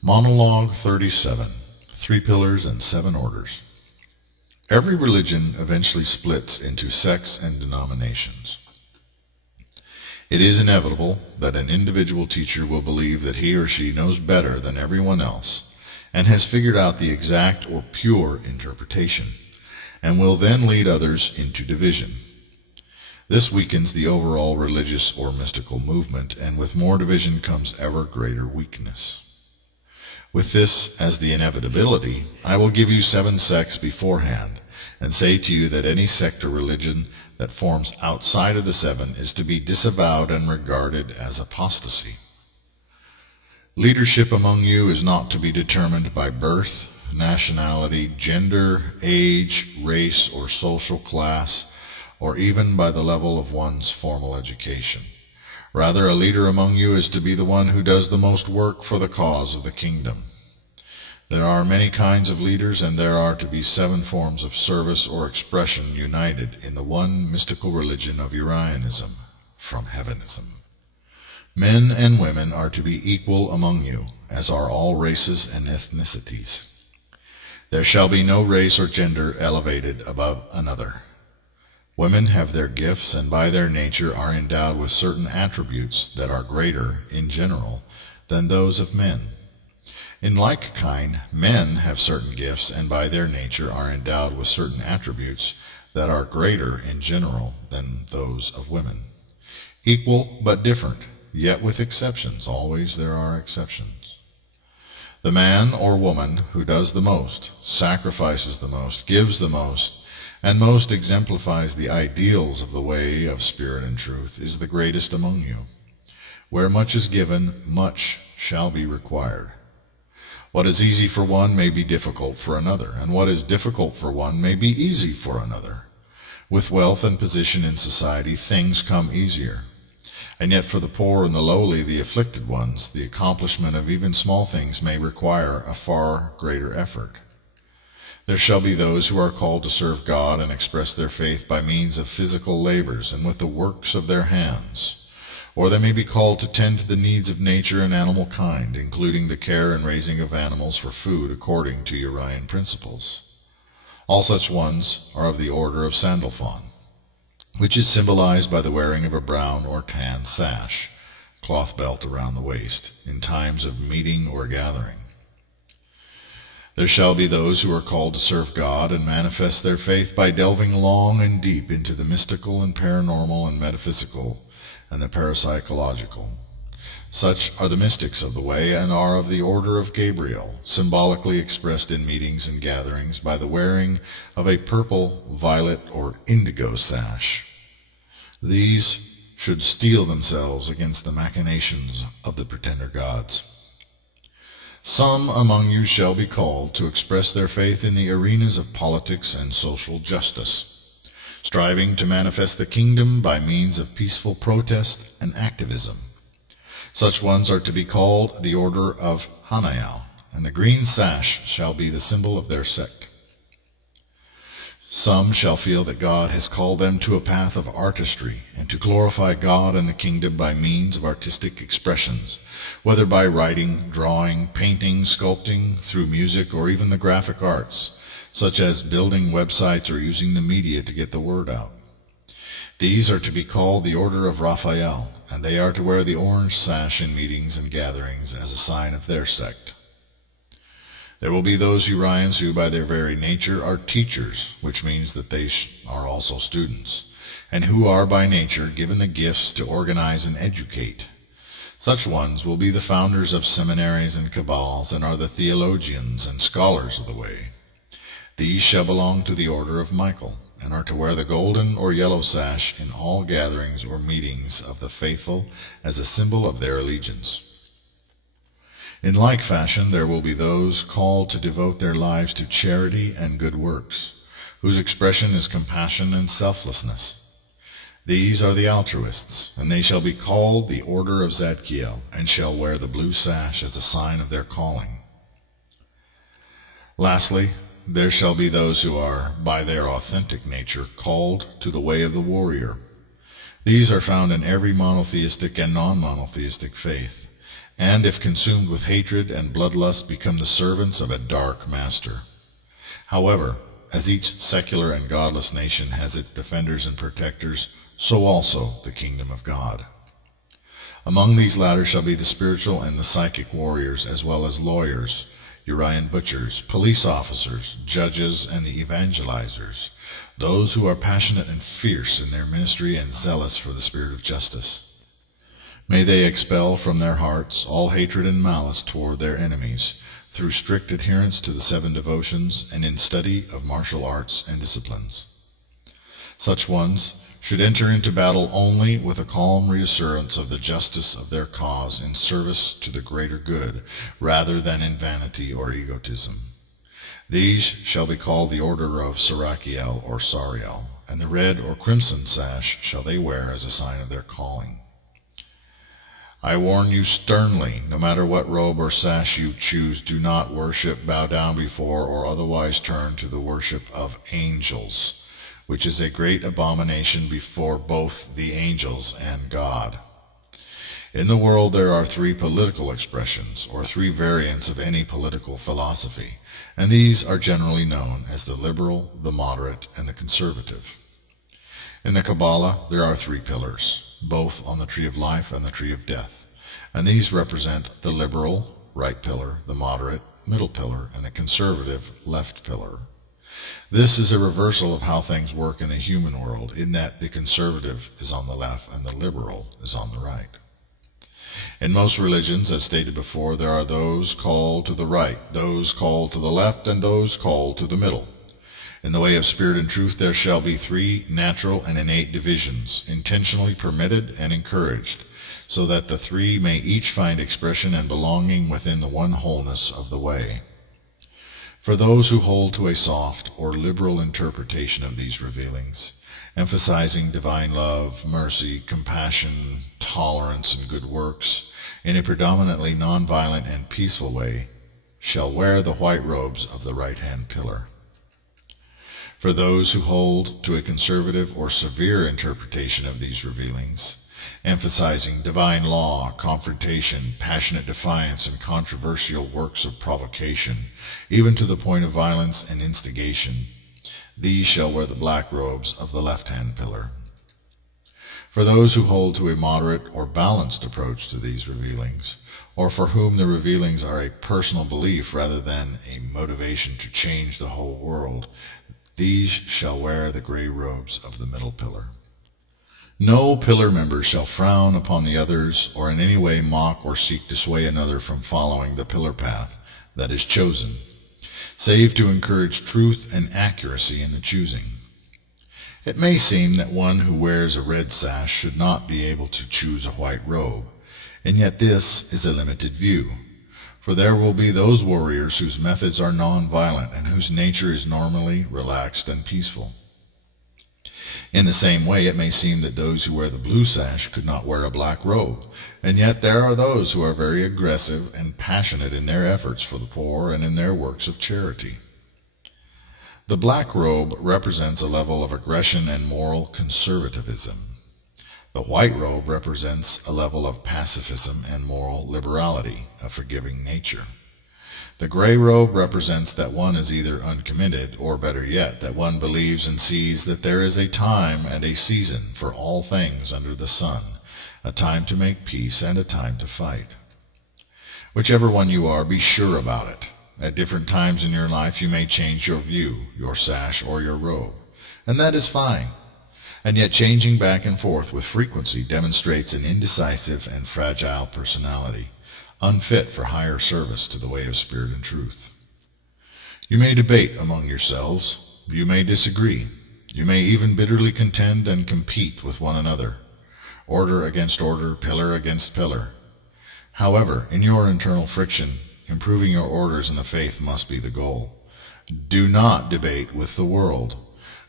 Monologue 37, Three Pillars and Seven Orders. Every religion eventually splits into sects and denominations. It is inevitable that an individual teacher will believe that he or she knows better than everyone else and has figured out the exact or pure interpretation, and will then lead others into division. This weakens the overall religious or mystical movement, and with more division comes ever greater weakness. With this as the inevitability, I will give you 7 sects beforehand, and say to you that any sect or religion that forms outside of the 7 is to be disavowed and regarded as apostasy. Leadership among you is not to be determined by birth, nationality, gender, age, race, or social class, or even by the level of one's formal education. Rather, a leader among you is to be the one who does the most work for the cause of the kingdom. There are many kinds of leaders, and there are to be 7 forms of service or expression united in the one mystical religion of Elyonism from heavenism. Men and women are to be equal among you, as are all races and ethnicities. There shall be no race or gender elevated above another. Women have their gifts, and by their nature are endowed with certain attributes that are greater, in general, than those of men. In like kind, men have certain gifts, and by their nature are endowed with certain attributes that are greater, in general, than those of women. Equal but different, yet with exceptions. Always there are exceptions. The man or woman who does the most, sacrifices the most, gives the most, and most exemplifies the ideals of the way of spirit and truth, is the greatest among you. Where much is given, much shall be required. What is easy for one may be difficult for another, and what is difficult for one may be easy for another. With wealth and position in society, things come easier. And yet for the poor and the lowly, the afflicted ones, the accomplishment of even small things may require a far greater effort. There shall be those who are called to serve God and express their faith by means of physical labors and with the works of their hands. Or they may be called to tend to the needs of nature and animal kind, including the care and raising of animals for food according to Urian principles. All such ones are of the order of Sandalphon, which is symbolized by the wearing of a brown or tan sash, cloth belt around the waist, in times of meeting or gathering. There shall be those who are called to serve God and manifest their faith by delving long and deep into the mystical and paranormal and metaphysical and the parapsychological. Such are the mystics of the way, and are of the order of Gabriel, symbolically expressed in meetings and gatherings by the wearing of a purple, violet, or indigo sash. These should steel themselves against the machinations of the pretender gods. Some among you shall be called to express their faith in the arenas of politics and social justice, striving to manifest the kingdom by means of peaceful protest and activism. Such ones are to be called the order of Hanayel, and the green sash shall be the symbol of their sect. Some shall feel that God has called them to a path of artistry, and to glorify God and the kingdom by means of artistic expressions, whether by writing, drawing, painting, sculpting, through music, or even the graphic arts, such as building websites or using the media to get the word out. These are to be called the order of Raphael, and they are to wear the orange sash in meetings and gatherings as a sign of their sect. There will be those Urians who by their very nature are teachers, which means that they are also students, and who are by nature given the gifts to organize and educate. Such ones will be the founders of seminaries and cabals, and are the theologians and scholars of the way. These shall belong to the order of Michael, and are to wear the golden or yellow sash in all gatherings or meetings of the faithful as a symbol of their allegiance. In like fashion, there will be those called to devote their lives to charity and good works, whose expression is compassion and selflessness. These are the altruists, and they shall be called the order of Zadkiel, and shall wear the blue sash as a sign of their calling. Lastly, there shall be those who are, by their authentic nature, called to the way of the warrior. These are found in every monotheistic and non-monotheistic faith. and if consumed with hatred and bloodlust become the servants of a dark master. However, as each secular and godless nation has its defenders and protectors, so also the kingdom of God. Among these latter shall be the spiritual and the psychic warriors, as well as lawyers, Urian butchers, police officers, judges, and the evangelizers, those who are passionate and fierce in their ministry and zealous for the spirit of justice. May they expel from their hearts all hatred and malice toward their enemies, through strict adherence to the 7 devotions and in study of martial arts and disciplines. Such ones should enter into battle only with a calm reassurance of the justice of their cause in service to the greater good, rather than in vanity or egotism. These shall be called the order of Sarakiel or Sariel, and the red or crimson sash shall they wear as a sign of their calling. I warn you sternly, no matter what robe or sash you choose, do not worship, bow down before, or otherwise turn to the worship of angels, which is a great abomination before both the angels and God. In the world there are 3 political expressions, or 3 variants of any political philosophy, and these are generally known as the liberal, the moderate, and the conservative. In the Kabbalah there are 3 pillars, both on the tree of life and the tree of death, and these represent the liberal, right pillar, the moderate, middle pillar, and the conservative, left pillar. This is a reversal of how things work in the human world, in that the conservative is on the left and the liberal is on the right. In most religions, as stated before, there are those called to the right, those called to the left, and those called to the middle. In the way of spirit and truth there shall be 3 natural and innate divisions, intentionally permitted and encouraged, so that the 3 may each find expression and belonging within the one wholeness of the way. For those who hold to a soft or liberal interpretation of these revealings, emphasizing divine love, mercy, compassion, tolerance, and good works, in a predominantly nonviolent and peaceful way, shall wear the white robes of the right-hand pillar. For those who hold to a conservative or severe interpretation of these revealings, emphasizing divine law, confrontation, passionate defiance, and controversial works of provocation, even to the point of violence and instigation, these shall wear the black robes of the left-hand pillar. For those who hold to a moderate or balanced approach to these revealings, or for whom the revealings are a personal belief rather than a motivation to change the whole world, these shall wear the gray robes of the middle pillar. No pillar member shall frown upon the others or in any way mock or seek to sway another from following the pillar path that is chosen, save to encourage truth and accuracy in the choosing. It may seem that one who wears a red sash should not be able to choose a white robe, and yet this is a limited view, for there will be those warriors whose methods are non-violent and whose nature is normally relaxed and peaceful. In the same way, it may seem that those who wear the blue sash could not wear a black robe, and yet there are those who are very aggressive and passionate in their efforts for the poor and in their works of charity. The black robe represents a level of aggression and moral conservatism. The white robe represents a level of pacifism and moral liberality, a forgiving nature. The gray robe represents that one is either uncommitted, or better yet, that one believes and sees that there is a time and a season for all things under the sun, a time to make peace and a time to fight. Whichever one you are, be sure about it. At different times in your life you may change your view, your sash, or your robe, and that is fine. And yet changing back and forth with frequency demonstrates an indecisive and fragile personality, unfit for higher service to the way of spirit and truth. You may debate among yourselves, you may disagree, you may even bitterly contend and compete with one another, order against order, pillar against pillar. However, in your internal friction, improving your orders in the faith must be the goal. Do not debate with the world.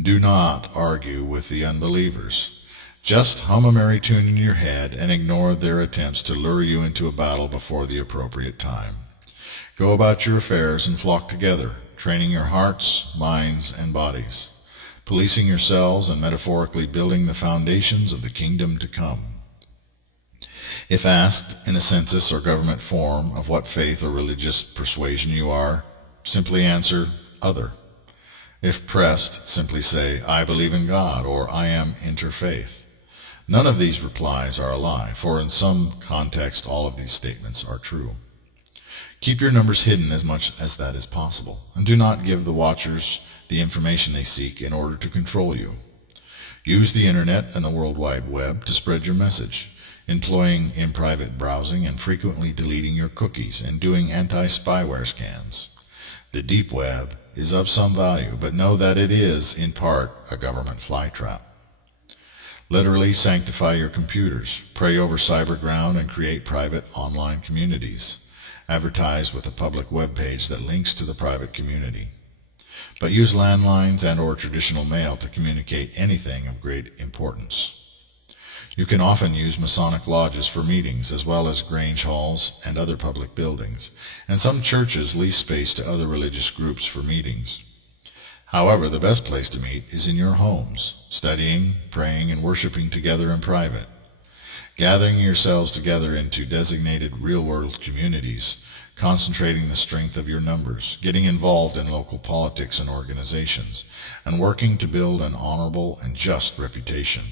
Do not argue with the unbelievers. Just hum a merry tune in your head and ignore their attempts to lure you into a battle before the appropriate time. Go about your affairs and flock together, training your hearts, minds, and bodies, policing yourselves and metaphorically building the foundations of the kingdom to come. If asked in a census or government form of what faith or religious persuasion you are, simply answer other. If pressed, simply say, I believe in God, or I am interfaith. None of these replies are a lie, for in some context all of these statements are true. Keep your numbers hidden as much as that is possible, and do not give the watchers the information they seek in order to control you. Use the Internet and the World Wide Web to spread your message, employing in-private browsing and frequently deleting your cookies and doing anti-spyware scans. The deep web is of some value, but know that it is, in part, a government flytrap. Literally sanctify your computers, pray over cyberground, and create private online communities. Advertise with a public web page that links to the private community. But use landlines and or traditional mail to communicate anything of great importance. You can often use Masonic lodges for meetings, as well as Grange halls and other public buildings, and some churches lease space to other religious groups for meetings. However, the best place to meet is in your homes, studying, praying, and worshiping together in private. Gathering yourselves together into designated real-world communities, concentrating the strength of your numbers, getting involved in local politics and organizations, and working to build an honorable and just reputation.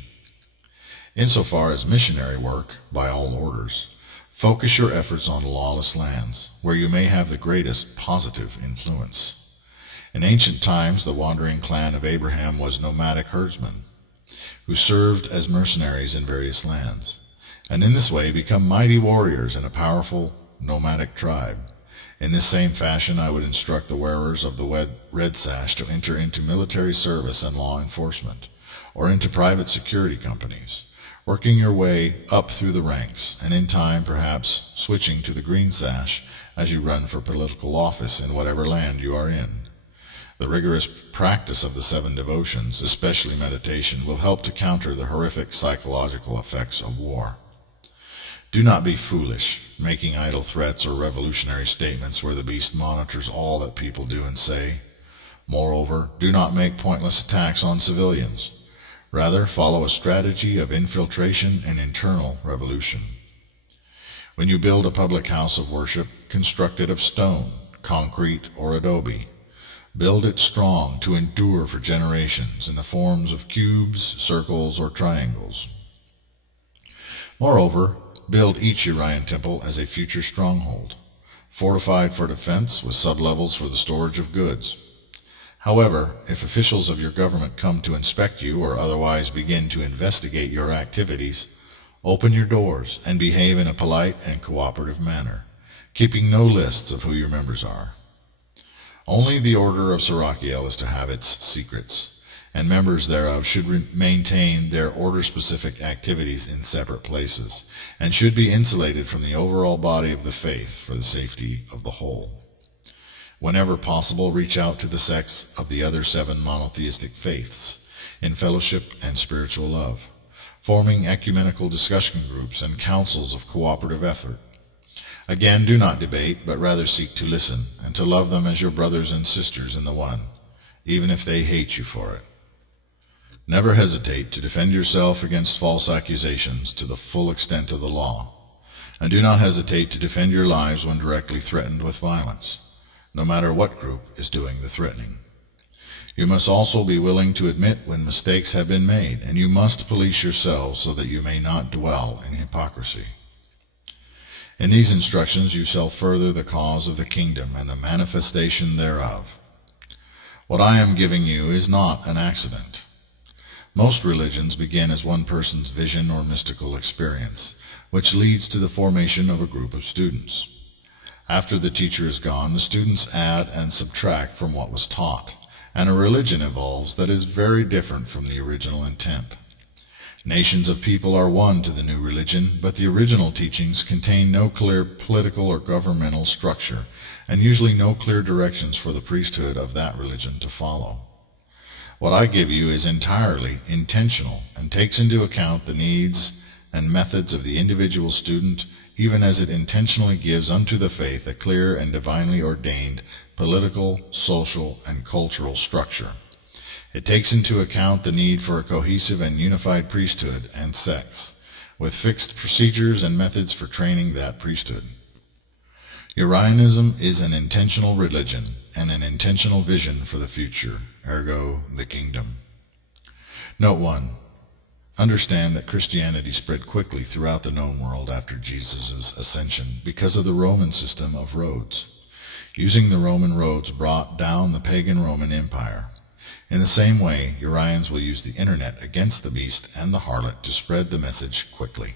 Insofar as missionary work, by all orders, focus your efforts on lawless lands, where you may have the greatest positive influence. In ancient times, the wandering clan of Abraham was nomadic herdsmen, who served as mercenaries in various lands, and in this way become mighty warriors in a powerful nomadic tribe. In this same fashion, I would instruct the wearers of the red sash to enter into military service and law enforcement, or into private security companies, working your way up through the ranks, and in time perhaps switching to the green sash as you run for political office in whatever land you are in. The rigorous practice of the 7 devotions, especially meditation, will help to counter the horrific psychological effects of war. Do not be foolish, making idle threats or revolutionary statements where the beast monitors all that people do and say. Moreover, do not make pointless attacks on civilians. Rather, follow a strategy of infiltration and internal revolution. When you build a public house of worship, construct it of stone, concrete, or adobe. Build it strong to endure for generations in the forms of cubes, circles, or triangles. Moreover, build each Urian temple as a future stronghold, fortified for defense with sublevels for the storage of goods. However, if officials of your government come to inspect you or otherwise begin to investigate your activities, open your doors and behave in a polite and cooperative manner, keeping no lists of who your members are. Only the order of Serachiel is to have its secrets, and members thereof should maintain their order-specific activities in separate places, and should be insulated from the overall body of the faith for the safety of the whole. Whenever possible, reach out to the sects of the other 7 monotheistic faiths in fellowship and spiritual love, forming ecumenical discussion groups and councils of cooperative effort. Again, do not debate, but rather seek to listen and to love them as your brothers and sisters in the one, even if they hate you for it. Never hesitate to defend yourself against false accusations to the full extent of the law, and do not hesitate to defend your lives when directly threatened with violence, no matter what group is doing the threatening. You must also be willing to admit when mistakes have been made, and you must police yourselves so that you may not dwell in hypocrisy. In these instructions you shall further the cause of the kingdom and the manifestation thereof. What I am giving you is not an accident. Most religions begin as one person's vision or mystical experience, which leads to the formation of a group of students. After the teacher is gone, the students add and subtract from what was taught, and a religion evolves that is very different from the original intent. Nations of people are won to the new religion, but the original teachings contain no clear political or governmental structure, and usually no clear directions for the priesthood of that religion to follow. What I give you is entirely intentional and takes into account the needs and methods of the individual student, even as it intentionally gives unto the faith a clear and divinely ordained political, social, and cultural structure. It takes into account the need for a cohesive and unified priesthood and sects, with fixed procedures and methods for training that priesthood. Urionism is an intentional religion and an intentional vision for the future, ergo the kingdom. Note 1. Understand that Christianity spread quickly throughout the known world after Jesus' ascension because of the Roman system of roads. Using the Roman roads brought down the pagan Roman Empire. In the same way, Urians will use the internet against the beast and the harlot to spread the message quickly.